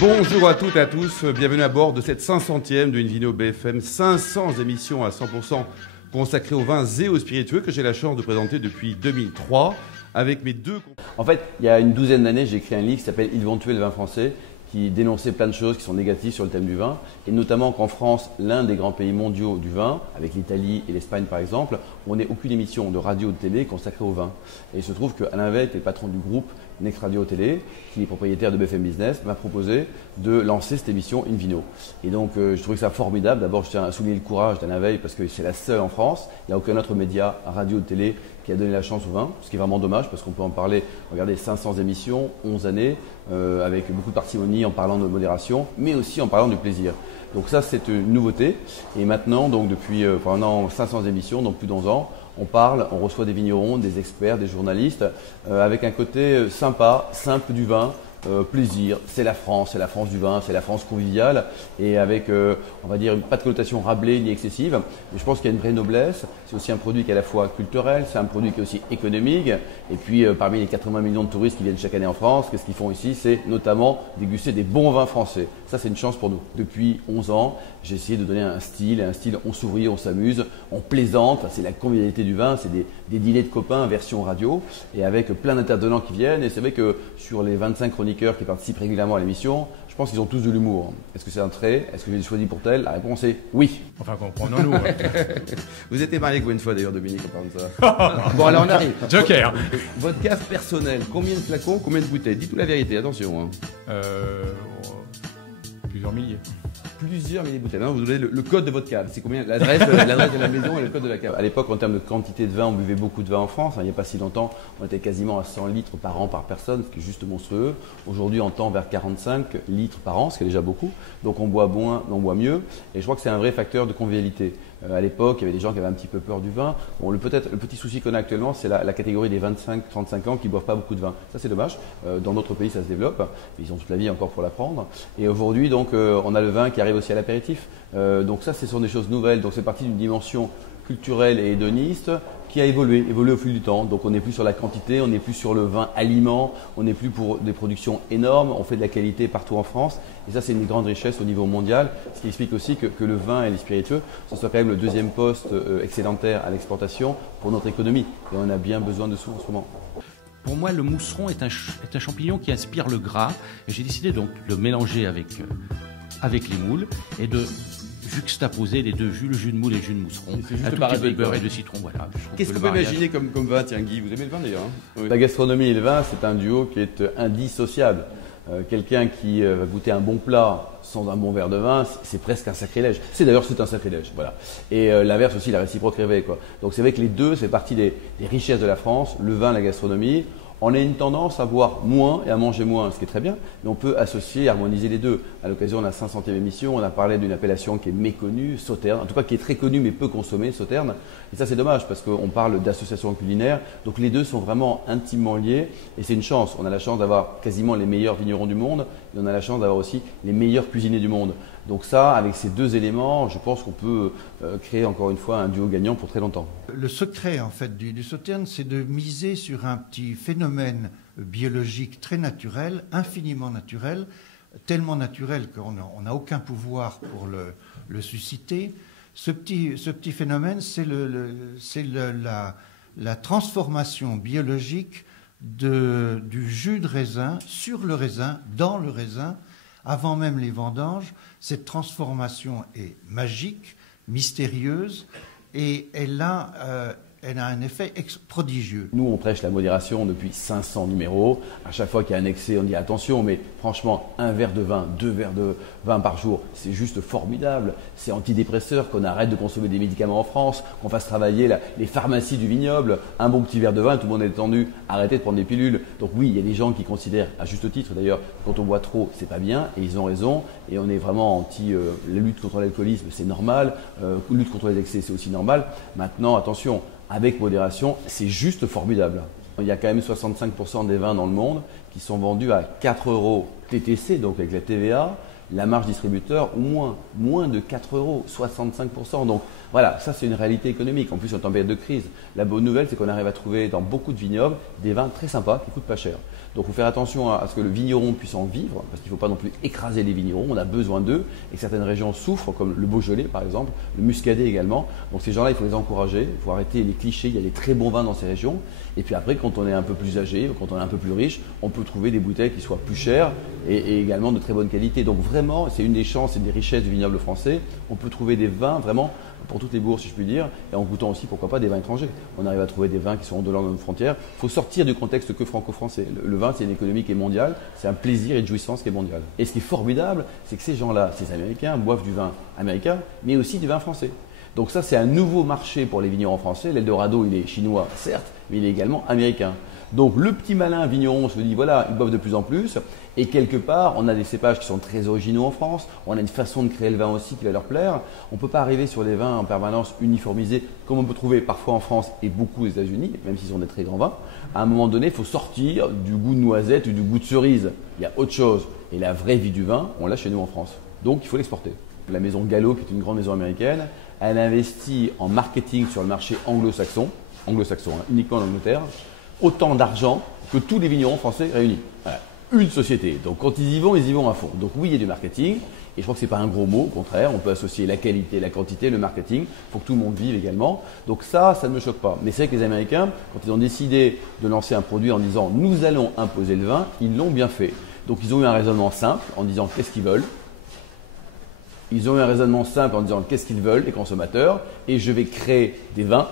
Bonjour à toutes et à tous, bienvenue à bord de cette 500e de Invino BFM, 500 émissions à 100% consacrées aux vins et aux spiritueux que j'ai la chance de présenter depuis 2003 avec mes deux... En fait, il y a une douzaine d'années, j'ai écrit un livre qui s'appelle « Ils vont tuer le vin français » qui dénonçait plein de choses qui sont négatives sur le thème du vin, et notamment qu'en France, l'un des grands pays mondiaux du vin, avec l'Italie et l'Espagne par exemple, on n'ait aucune émission de radio ou de télé consacrée au vin. Et il se trouve qu'Alain Veil, qui est le patron du groupe Next Radio Télé, qui est propriétaire de BFM Business, m'a proposé de lancer cette émission Invino. Et donc je trouvais ça formidable. D'abord, je tiens à souligner le courage d'Alain Veil parce que c'est la seule en France. Il n'y a aucun autre média, radio ou télé qui a donné la chance au vin, ce qui est vraiment dommage parce qu'on peut en parler. Regardez, 500 émissions, 11 années, avec beaucoup de parcimonie en parlant de modération, mais aussi en parlant du plaisir. Donc ça, c'est une nouveauté. Et maintenant, donc depuis pendant 500 émissions, donc plus d'11 ans, on parle, on reçoit des vignerons, des experts, des journalistes, avec un côté sympa, simple du vin, plaisir. C'est la France du vin, c'est la France conviviale, et avec, on va dire, pas de connotation Rabelais ni excessive. Mais je pense qu'il y a une vraie noblesse. C'est aussi un produit qui est à la fois culturel, c'est un produit qui est aussi économique. Et puis, parmi les 80 millions de touristes qui viennent chaque année en France, qu'est-ce qu'ils font ici? C'est notamment déguster des bons vins français. Ça, c'est une chance pour nous. Depuis 11 ans, j'ai essayé de donner un style, on sourit, on s'amuse, on plaisante. Enfin, c'est la convivialité du vin, c'est des dîners de copains version radio, et avec plein d'intervenants qui viennent. Et c'est vrai que sur les 25 chroniqueurs qui participent régulièrement à l'émission, je pense qu'ils ont tous de l'humour. Est-ce que c'est un trait? Est-ce que j'ai choisi pour tel? La réponse est oui. Enfin, comprenons-nous. Vous étiez marié combien de fois d'ailleurs, Dominique, en parlant de ça? Bon, alors on arrive. Joker. Votre cave personnelle, combien de flacons, combien de bouteilles? Dites-nous la vérité, attention. Plusieurs milliers. Plusieurs milliers de bouteilles. Non, vous donnez le code de votre cave. C'est combien? L'adresse de la maison et le code de la cave. À l'époque, en termes de quantité de vin, on buvait beaucoup de vin en France. Il n'y a pas si longtemps, on était quasiment à 100 litres par an par personne, ce qui est juste monstrueux. Aujourd'hui, on tend vers 45 litres par an, ce qui est déjà beaucoup. Donc on boit moins, on boit mieux. Et je crois que c'est un vrai facteur de convivialité. À l'époque, il y avait des gens qui avaient un petit peu peur du vin. Bon, le petit souci qu'on a actuellement, c'est la catégorie des 25-35 ans qui ne boivent pas beaucoup de vin. Ça, c'est dommage. Dans d'autres pays, ça se développe. Ils ont toute la vie encore pour l'apprendre. Et aujourd'hui, donc, on a le vin qui arrive aussi à l'apéritif. Donc ça, ce sont des choses nouvelles. Donc c'est parti d'une dimension culturelle et hédoniste qui a évolué au fil du temps. Donc on n'est plus sur la quantité, on n'est plus sur le vin aliment, on n'est plus pour des productions énormes, on fait de la qualité partout en France. Et ça, c'est une grande richesse au niveau mondial, ce qui explique aussi que le vin et les spiritueux, ce soit quand même le deuxième poste excédentaire à l'exportation pour notre économie. Et on a bien besoin de sous en ce moment. Pour moi, le mousseron est un champignon qui inspire le gras. Et j'ai décidé donc de le mélanger avec les moules et de juxtaposer les deux jus, le jus de moule et le jus de mousseron. C'est juste un tout petit peu de beurre et de citron, voilà. Qu'est-ce que vous pouvez imaginer comme vin? Tiens, Guy, vous aimez le vin d'ailleurs, hein? Oui. La gastronomie et le vin, c'est un duo qui est indissociable. Quelqu'un qui va goûter un bon plat sans un bon verre de vin, c'est presque un sacrilège. C'est un sacrilège, voilà. Et l'inverse aussi, la réciproque rêvée, quoi. Donc c'est vrai que les deux, c'est partie des richesses de la France, le vin, la gastronomie. On a une tendance à boire moins et à manger moins, ce qui est très bien, mais on peut associer et harmoniser les deux. À l'occasion de la 500e émission, on a parlé d'une appellation qui est méconnue, Sauternes, en tout cas qui est très connue mais peu consommée, Sauternes. Et ça, c'est dommage parce qu'on parle d'association culinaire, donc les deux sont vraiment intimement liés et c'est une chance. On a la chance d'avoir quasiment les meilleurs vignerons du monde et on a la chance d'avoir aussi les meilleurs cuisiniers du monde. Donc ça, avec ces deux éléments, je pense qu'on peut créer encore une fois un duo gagnant pour très longtemps. Le secret en fait du Sauterne, c'est de miser sur un petit phénomène biologique très naturel, infiniment naturel, tellement naturel qu'on n'a aucun pouvoir pour le susciter. Ce petit phénomène, c'est la transformation biologique du jus de raisin sur le raisin, dans le raisin, avant même les vendanges. Cette transformation est magique, mystérieuse, et elle a un effet prodigieux. Nous, on prêche la modération depuis 500 numéros. À chaque fois qu'il y a un excès, on dit attention, mais franchement, un verre de vin, 2 verres de vin par jour, c'est juste formidable. C'est antidépresseur, qu'on arrête de consommer des médicaments en France, qu'on fasse travailler les pharmacies du vignoble. Un bon petit verre de vin, tout le monde est détendu, arrêtez de prendre des pilules. Donc oui, il y a des gens qui considèrent, à juste titre d'ailleurs, quand on boit trop, c'est pas bien, et ils ont raison. Et on est vraiment la lutte contre l'alcoolisme, c'est normal. Lutte contre les excès, c'est aussi normal. Maintenant, attention, avec modération, c'est juste formidable. Il y a quand même 65% des vins dans le monde qui sont vendus à 4 € TTC, donc avec la TVA, la marge distributeur ou moins de 4 euros, 65%. Donc voilà, ça c'est une réalité économique. En plus, on est en période de crise. La bonne nouvelle, c'est qu'on arrive à trouver dans beaucoup de vignobles des vins très sympas qui coûtent pas cher. Donc il faut faire attention à ce que le vigneron puisse en vivre, parce qu'il ne faut pas non plus écraser les vignerons, on a besoin d'eux, et certaines régions souffrent, comme le Beaujolais par exemple, le Muscadet également. Donc ces gens-là, il faut les encourager, il faut arrêter les clichés, il y a des très bons vins dans ces régions. Et puis après, quand on est un peu plus âgé, quand on est un peu plus riche, on peut trouver des bouteilles qui soient plus chères et également de très bonne qualité. Donc vraiment, c'est une des chances et des richesses du vignoble français. On peut trouver des vins vraiment pour toutes les bourses, si je puis dire, et en goûtant aussi, pourquoi pas, des vins étrangers. On arrive à trouver des vins qui sont en dehors de nos frontières. Il faut sortir du contexte que franco-français. Le vin, c'est une économie qui est mondiale, c'est un plaisir et une jouissance qui est mondial. Et ce qui est formidable, c'est que ces gens-là, ces Américains, boivent du vin américain, mais aussi du vin français. Donc ça, c'est un nouveau marché pour les vignerons français. L'Eldorado, il est chinois, certes, mais il est également américain. Donc le petit malin vigneron se dit, voilà, ils boivent de plus en plus. Et quelque part, on a des cépages qui sont très originaux en France. On a une façon de créer le vin aussi qui va leur plaire. On ne peut pas arriver sur les vins en permanence uniformisés, comme on peut trouver parfois en France et beaucoup aux États-Unis, même s'ils sont des très grands vins. À un moment donné, il faut sortir du goût de noisette ou du goût de cerise. Il y a autre chose. Et la vraie vie du vin, on l'a chez nous en France. Donc il faut l'exporter. La maison Gallo, qui est une grande maison américaine, elle investit en marketing sur le marché anglo-saxon, uniquement en Angleterre, autant d'argent que tous les vignerons français réunis. Voilà. Une société. Donc quand ils y vont à fond. Donc oui, il y a du marketing. Et je crois que ce n'est pas un gros mot, au contraire. On peut associer la qualité, la quantité, le marketing pour que tout le monde vive également. Donc ça ne me choque pas. Mais c'est vrai que les Américains, quand ils ont décidé de lancer un produit en disant « nous allons imposer le vin », ils l'ont bien fait. Donc ils ont eu un raisonnement simple en disant « qu'est-ce qu'ils veulent ?» Ils ont eu un raisonnement simple en disant qu'est-ce qu'ils veulent, les consommateurs, et je vais créer des vins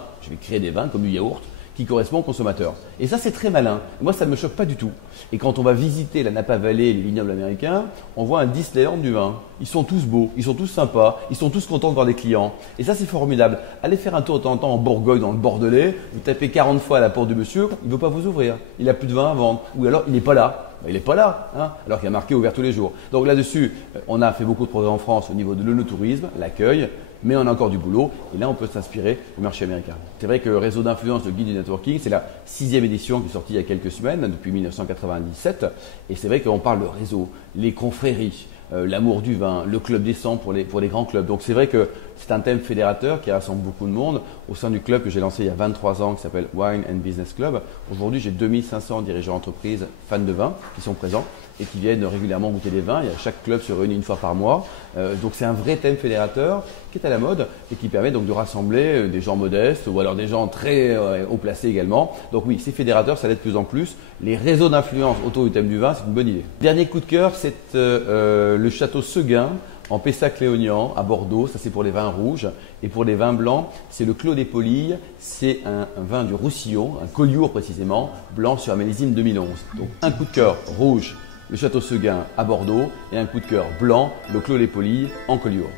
comme du yaourt, qui correspondent aux consommateurs. Et ça, c'est très malin. Moi, ça ne me choque pas du tout. Et quand on va visiter la Napa Valley, les vignobles américains, on voit un Disneyland du vin. Ils sont tous beaux, ils sont tous sympas, ils sont tous contents de voir des clients. Et ça, c'est formidable. Allez faire un tour de temps en temps en Bourgogne, dans le Bordelais, vous tapez 40 fois à la porte du monsieur, il ne veut pas vous ouvrir. Il n'a plus de vin à vendre. Ou alors, il n'est pas là. Il n'est pas là, hein, alors qu'il y a marqué ouvert tous les jours. Donc là-dessus, on a fait beaucoup de progrès en France au niveau de l'œnotourisme, l'accueil, mais on a encore du boulot. Et là, on peut s'inspirer du marché américain. C'est vrai que le réseau d'influence, le guide du networking, c'est la 6e édition qui est sortie il y a quelques semaines, depuis 1997. Et c'est vrai qu'on parle de réseau, les confréries, l'amour du vin, le club des 100 pour les grands clubs. Donc c'est vrai que c'est un thème fédérateur qui rassemble beaucoup de monde. Au sein du club que j'ai lancé il y a 23 ans, qui s'appelle Wine and Business Club, aujourd'hui j'ai 2500 dirigeants d'entreprise fans de vin qui sont présents et qui viennent régulièrement goûter des vins. Chaque club se réunit une fois par mois. Donc c'est un vrai thème fédérateur qui est à la mode et qui permet donc de rassembler des gens modestes ou alors des gens très haut placés également. Donc oui, c'est fédérateur, ça l'est de plus en plus. Les réseaux d'influence autour du thème du vin, c'est une bonne idée. Dernier coup de cœur, c'est le château Seguin en Pessac-Léognan à Bordeaux. Ça c'est pour les vins rouges. Et pour les vins blancs, c'est le Clos des Polilles. C'est un vin du Roussillon, un Collioure précisément, blanc sur un millésime 2011. Donc un coup de cœur rouge, le château Seguin à Bordeaux, et un coup de cœur blanc, le Clos des Polilles en Collioure.